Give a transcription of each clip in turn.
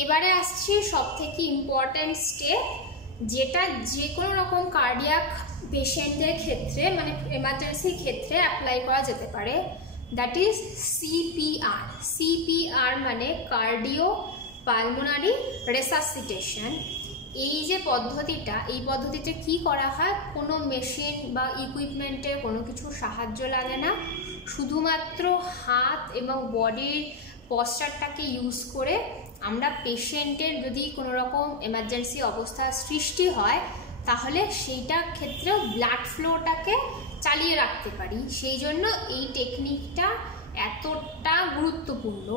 এবারে আসছি সবথেকে ইম্পর্ট্যান্ট স্টেপ, যেটা যে কোনো রকম কার্ডিয়াক পেশেন্টদের ক্ষেত্রে মানে এমার্জেন্সির ক্ষেত্রে অ্যাপ্লাই করা যেতে পারে, দ্যাট ইজ সিপিআর। সিপিআর মানে কার্ডিও পালমোনারি রেসাসিটেশন। এই যে পদ্ধতিটা, এই পদ্ধতিতে কি করা হয়, কোনো মেশিন বা ইকুইপমেন্টের কোনো কিছু সাহায্য লাগে না, শুধুমাত্র হাত এবং বডির পশ্চারটাকে ইউজ করে আমরা পেশেন্টের যদি কোনো রকম এমার্জেন্সি অবস্থার সৃষ্টি হয় তাহলে সেইটার ক্ষেত্রে ব্লাড ফ্লোটাকে চালিয়ে রাখতে পারি। সেই জন্য এই টেকনিকটা এতটা গুরুত্বপূর্ণ।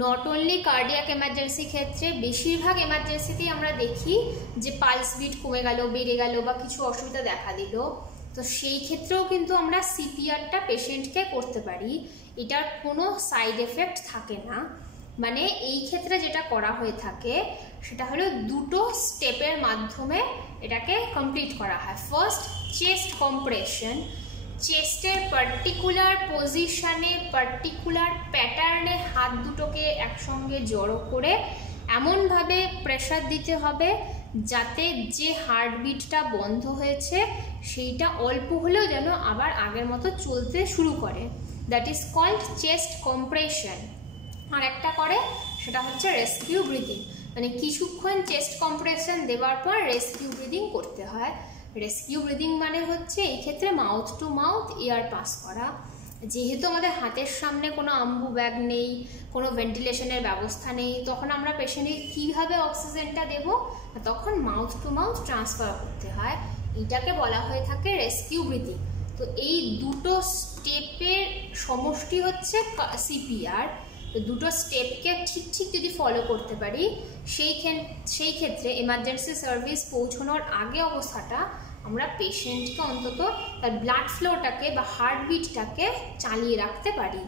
নট অনলি কার্ডিয়াক এমার্জেন্সি ক্ষেত্রে, বেশিরভাগ এমার্জেন্সিতেই আমরা দেখি যে পালস বিট কমে গেল, বেড়ে গেল বা কিছু অসুবিধা দেখা দিল, তো সেই ক্ষেত্রেও কিন্তু আমরা সিপিআরটা পেশেন্টকে করতে পারি। এটার কোনো সাইড এফেক্ট থাকে না। মানে এই ক্ষেত্রে যেটা করা হয়ে থাকে সেটা হলো দুটো স্টেপের মাধ্যমে এটাকে কমপ্লিট করা হয়। First, chest compression. চেস্টের পার্টিকুলার পজিশনে, পার্টিকুলার প্যাটার্নে হাত দুটোকে একসঙ্গে জড়ো করে এমনভাবে প্রেশার দিতে হবে যাতে যে হার্টবিটটা বন্ধ হয়েছে সেইটা অল্প হলেও যেন আবার আগের মতো চলতে শুরু করে। That is called chest compression. আর একটা করে সেটা হচ্ছে রেস্কিউ ব্রিদিং, মানে কিছুক্ষণ চেস্ট কম্প্রেশন দেওয়ার পর রেস্কিউ ব্রিদিং করতে হয়। রেস্কিউ ব্রিদিং মানে হচ্ছে এই ক্ষেত্রে mouth to mouth air pass করা। যেহেতু আমাদের হাতের সামনে কোনো আম্বু ব্যাগ নেই, কোনো ভেন্টিলেশনের ব্যবস্থা নেই, তখন আমরা পেশেন্টকে কীভাবে অক্সিজেনটা দেব, তখন মাউথ টু মাউথ ট্রান্সফার করতে হয়। এটাকে বলা হয়ে থাকে রেস্কিউ ব্রিদিং। তো এই দুটো স্টেপের সমষ্টি হচ্ছে সিপিআর। তো দুটো স্টেপকে ঠিক ঠিক যদি ফলো করতে পারি সেই ক্ষেত্রে এমার্জেন্সি সার্ভিস পৌঁছানোর আগে অবস্থাটা আমরা পেশেন্টকে অন্তত তার ব্লাড ফ্লোটাকে বা হার্টবিটটাকে চালিয়ে রাখতে পারি।